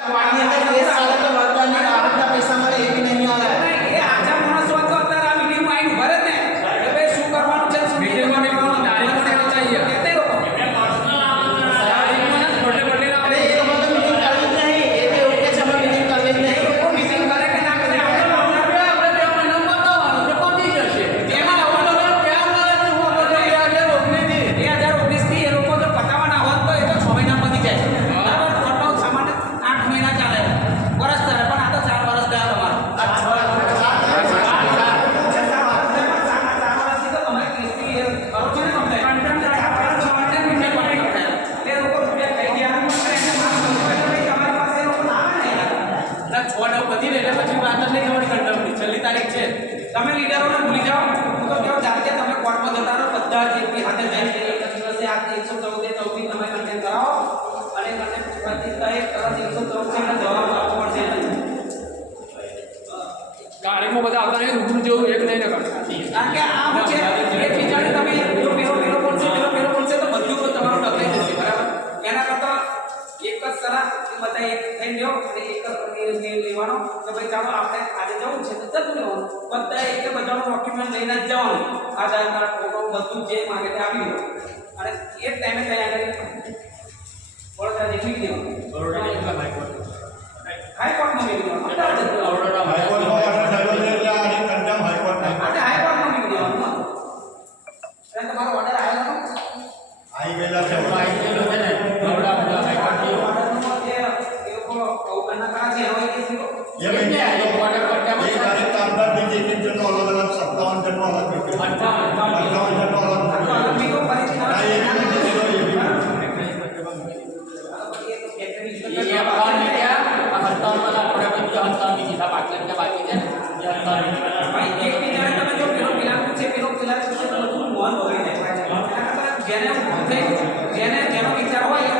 વાતની અંદર કેસ ચાલે તો વળતરની આવકના પૈસા મળે એ બી નહીં આવે એ આજા તમે લીડરોને ભૂલી જાઓ. હું તો કહું જાતે તમે કોર્ટમાં જતા રહો બધા જ હાથે જઈને દિવસે આ એકસો ચૌદ ચૌદથી તમે કન્ટેન્ટ કરાવો. અને કન્ટેન્ટ તરત એકસો ચૌદ છે જવાબ આપવો પડશે. કાર્યમાં બધા આવતા નહીં રૂબરૂ જેવું એક નહીં કરતા કારણ કે થઈને જાઓ અને એક જ લેવાનો કે ભાઈ ચાલો આપણે આજે જવું છે તો જતું પણ ત્યાં એક બધાનું ડોક્યુમેન્ટ લઈને જ જવાનું. આધાર કાર્ડ ફોટો બધું જે માંગે તે દેવાનું અને એ ટાઈમે ત્યાં જેને વધે